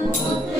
Thank you.